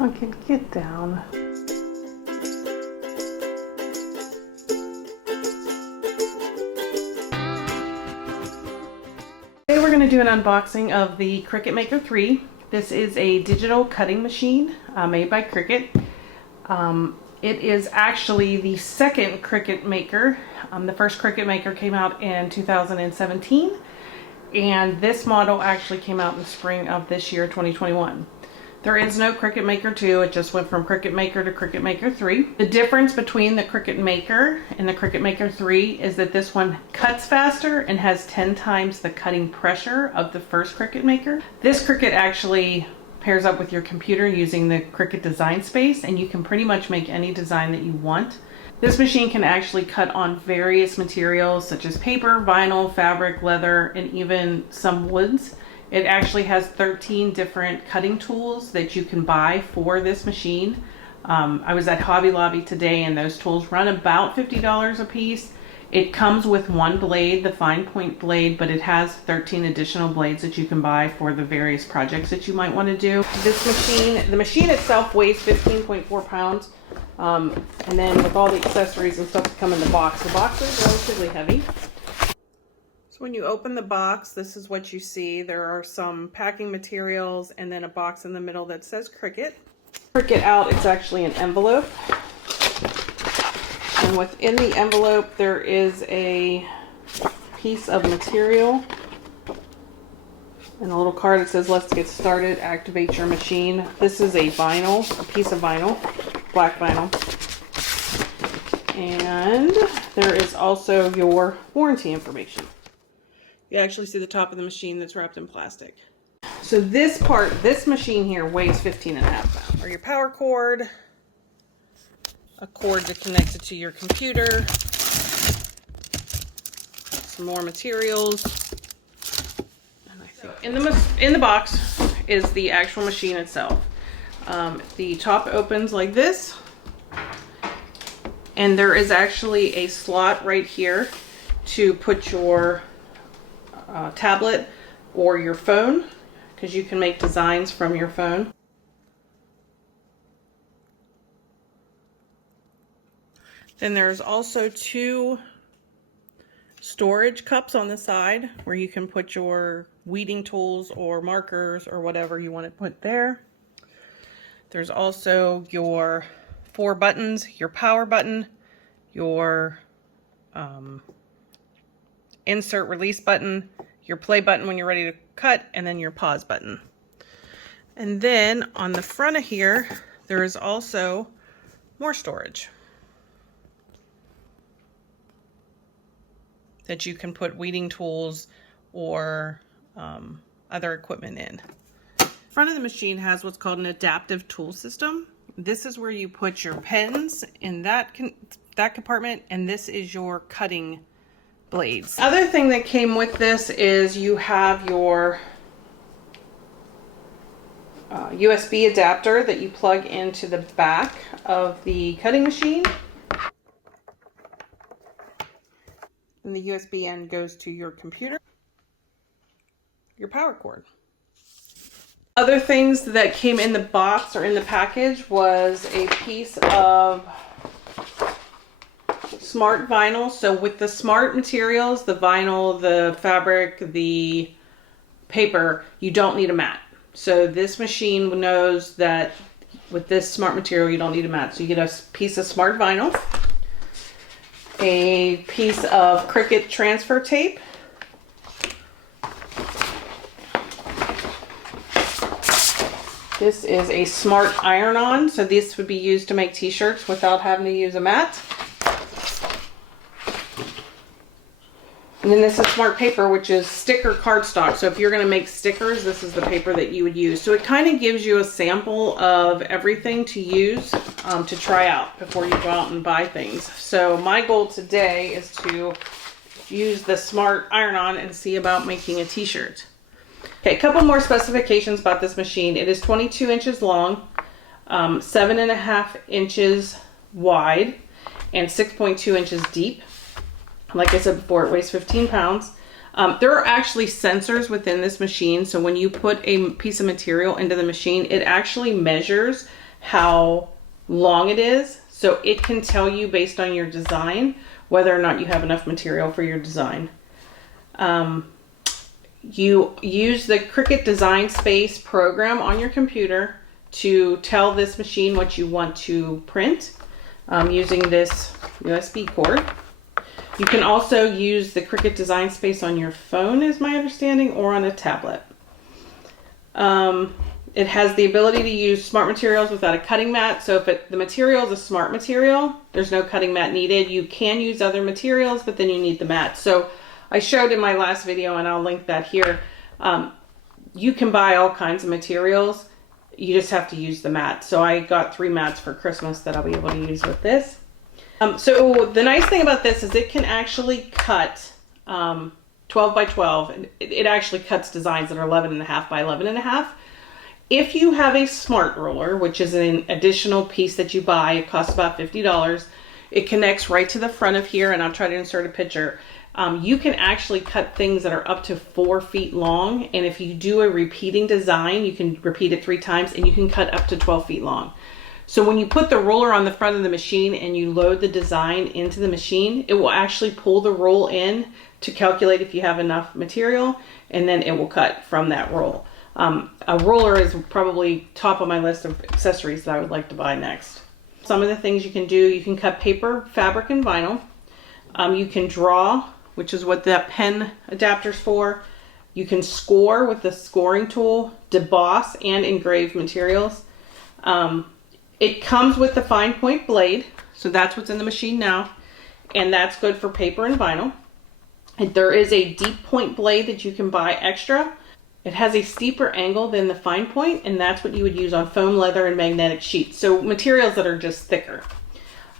Okay, get down. Today we're going to do an unboxing of the Cricut Maker 3. This is a digital cutting machine made by Cricut. It is actually the second Cricut Maker. The first Cricut Maker came out in 2017, and this model actually came out in the spring of this year, 2021. There is no Cricut Maker 2, it just went from Cricut Maker to Cricut Maker 3. The difference between the Cricut Maker and the Cricut Maker 3 is that this one cuts faster and has 10 times the cutting pressure of the first Cricut Maker. This Cricut actually pairs up with your computer using the Cricut Design Space, and you can pretty much make any design that you want. This machine can actually cut on various materials such as paper, vinyl, fabric, leather, and even some woods. It actually has 13 different cutting tools that you can buy for this machine. I was at Hobby Lobby today, and those tools run about $50 a piece. It comes with one blade, the fine point blade, but it has 13 additional blades that you can buy for the various projects that you might want to do. This machine, the machine itself weighs 15.4 pounds. And then with all the accessories and stuff that come in the box is relatively heavy. When you open the box, this is what you see. There are some packing materials and then a box in the middle that says Cricut. Cricut out, it's actually an envelope. And within the envelope, there is a piece of material and a little card that says, "Let's get started, activate your machine." This is a vinyl, a piece of vinyl, black vinyl. And there is also your warranty information. You actually see the top of the machine that's wrapped in plastic. So this part, this machine here weighs 15.5 pounds. Or your power cord, a cord to connect it to your computer, some more materials. And I think in the box is the actual machine itself. The top opens like this, and there is actually a slot right here to put your tablet or your phone, because you can make designs from your phone. Then there's also two storage cups on the side where you can put your weeding tools or markers or whatever you want to put there. There's also your 4 buttons, your power button, your insert release button, your play button when you're ready to cut, and then your pause button. And then on the front of here, there is also more storage that you can put weeding tools or other equipment in. The front of the machine has what's called an adaptive tool system. This is where you put your pens in that compartment, and this is your cutting blades. Other thing that came with this is you have your USB adapter that you plug into the back of the cutting machine. And the USB end goes to your computer, your power cord. Other things that came in the box or in the package was a piece of smart vinyl. So with the smart materials, the vinyl, the fabric, the paper, you don't need a mat. So this machine knows that with this smart material, you don't need a mat. So you get a piece of smart vinyl, a piece of Cricut transfer tape, this is a smart iron-on. So this would be used to make t-shirts without having to use a mat. And then this is smart paper, which is sticker cardstock. So if you're going to make stickers, this is the paper that you would use. So it kind of gives you a sample of everything to use to try out before you go out and buy things. So my goal today is to use the smart iron-on and see about making a t-shirt. Okay, a couple more specifications about this machine. It is 22 inches long, 7.5 inches wide, and 6.2 inches deep. Like I said before, it weighs 15 pounds. There are actually sensors within this machine. So when you put a piece of material into the machine, it actually measures how long it is. So it can tell you based on your design whether or not you have enough material for your design. You use the Cricut Design Space program on your computer to tell this machine what you want to print using this USB cord. You can also use the Cricut Design Space on your phone, is my understanding, or on a tablet. It has the ability to use smart materials without a cutting mat. So if the material is a smart material, there's no cutting mat needed. You can use other materials, but then you need the mat. So I showed in my last video, and I'll link that here. You can buy all kinds of materials. You just have to use the mat. So I got 3 mats for Christmas that I'll be able to use with this. So the nice thing about this is it can actually cut 12 by 12. It actually cuts designs that are 11.5 by 11.5. If you have a smart ruler, which is an additional piece that you buy, it costs about $50. It connects right to the front of here, and I'll try to insert a picture. You can actually cut things that are up to 4 feet long, and if you do a repeating design, you can repeat it 3 times, and you can cut up to 12 feet long. So when you put the ruler on the front of the machine and you load the design into the machine, it will actually pull the roll in to calculate if you have enough material, and then it will cut from that roll. A ruler is probably top of my list of accessories that I would like to buy next. Some of the things you can do, you can cut paper, fabric, and vinyl. You can draw, which is what that pen adapter's for. You can score with the scoring tool, deboss, and engrave materials. It comes with the fine point blade, so that's what's in the machine now, and that's good for paper and vinyl. And there is a deep point blade that you can buy extra. It has a steeper angle than the fine point, and that's what you would use on foam, leather, and magnetic sheets. So materials that are just thicker.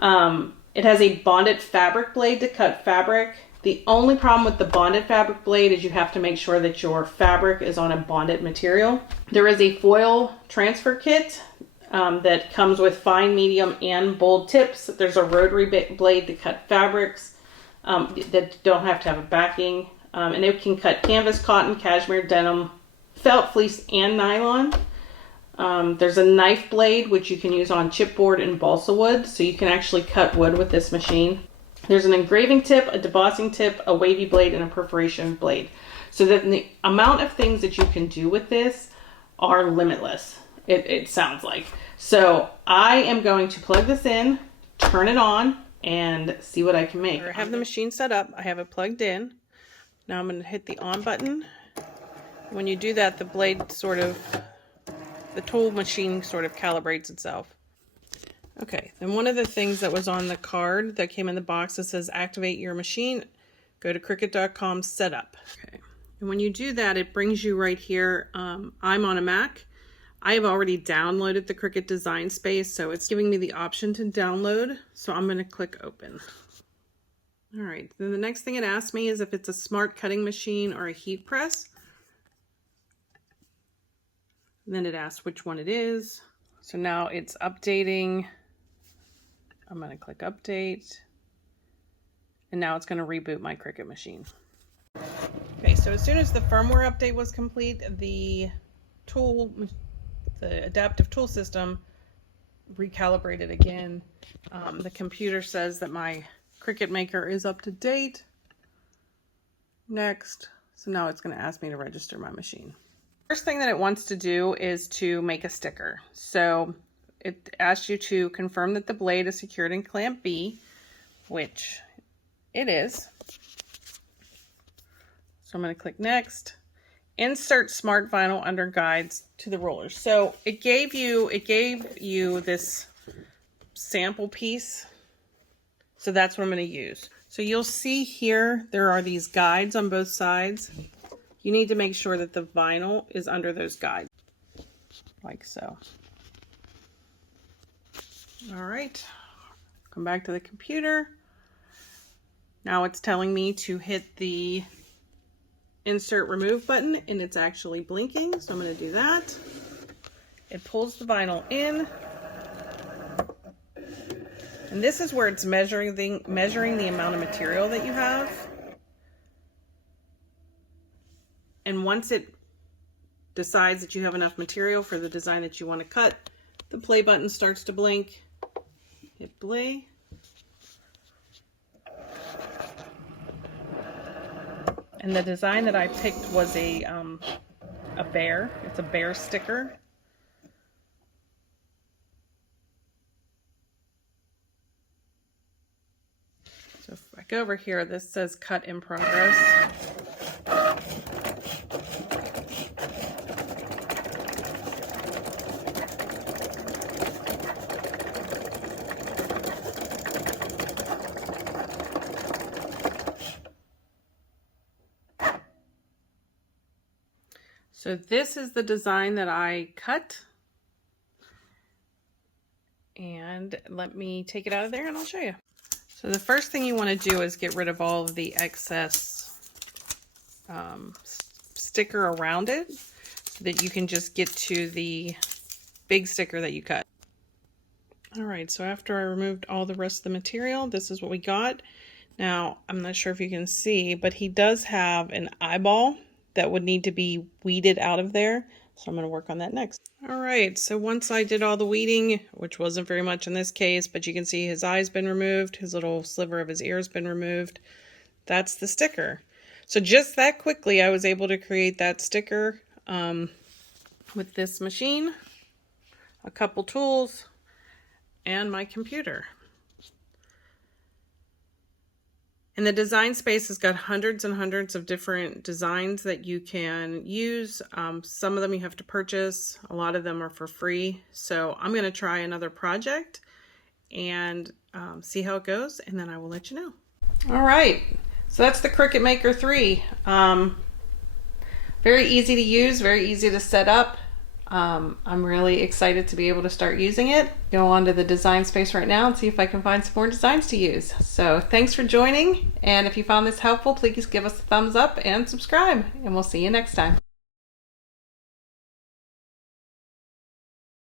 It has a bonded fabric blade to cut fabric. The only problem with the bonded fabric blade is you have to make sure that your fabric is on a bonded material. There is a foil transfer kit that comes with fine, medium, and bold tips. There's a rotary blade to cut fabrics that don't have to have a backing. And it can cut canvas, cotton, cashmere, denim, felt, fleece, and nylon. There's a knife blade, which you can use on chipboard and balsa wood, so you can actually cut wood with this machine. There's an engraving tip, a debossing tip, a wavy blade, and a perforation blade. So that the amount of things that you can do with this are limitless, it sounds like. So I am going to plug this in, turn it on, and see what I can make. I have the machine set up. I have it plugged in. Now I'm going to hit the on button. When you do that, the blade the tool machine sort of calibrates itself. Okay, then one of the things that was on the card that came in the box that says activate your machine, go to Cricut.com setup. Okay, and when you do that, it brings you right here. I'm on a Mac. I have already downloaded the Cricut Design Space, so it's giving me the option to download. So I'm going to click open. All right, then the next thing it asks me is if it's a smart cutting machine or a heat press. And then it asks which one it is. So now it's updating. I'm going to click update. And now it's going to reboot my Cricut machine. Okay, so as soon as the firmware update was complete, the adaptive tool system recalibrated again. The computer says that my Cricut Maker is up to date. Next. So now it's going to ask me to register my machine. First thing that it wants to do is to make a sticker. So it asks you to confirm that the blade is secured in clamp B, which it is. So I'm going to click next. Insert smart vinyl under guides to the roller. So it gave you this sample piece. So that's what I'm going to use. So you'll see here, there are these guides on both sides. You need to make sure that the vinyl is under those guides, like so. All right, come back to the computer. Now it's telling me to hit the insert remove button, and it's actually blinking, so I'm going to do that. It pulls the vinyl in. And this is where it's measuring the amount of material that you have. And once it decides that you have enough material for the design that you want to cut, the play button starts to blink, hit play. And the design that I picked was a bear. It's a bear sticker. So if I go over here, this says cut in progress. So this is the design that I cut. And let me take it out of there and I'll show you. So the first thing you want to do is get rid of all of the excess sticker around it so that you can just get to the big sticker that you cut. All right, so after I removed all the rest of the material, this is what we got. Now, I'm not sure if you can see, but he does have an eyeball that would need to be weeded out of there. So I'm going to work on that next. All right, so once I did all the weeding, which wasn't very much in this case, but you can see his eye's been removed, his little sliver of his ear's been removed. That's the sticker. So just that quickly, I was able to create that sticker with this machine, a couple tools, and my computer. And the design space has got hundreds and hundreds of different designs that you can use. Some of them you have to purchase. A lot of them are for free. So I'm going to try another project and see how it goes, and then I will let you know. All right. So that's the Cricut Maker 3. Very easy to use, very easy to set up. I'm really excited to be able to start using it. Go on to the design space right now and see if I can find some more designs to use. So thanks for joining, and if you found this helpful, please give us a thumbs up and subscribe, and we'll see you next time.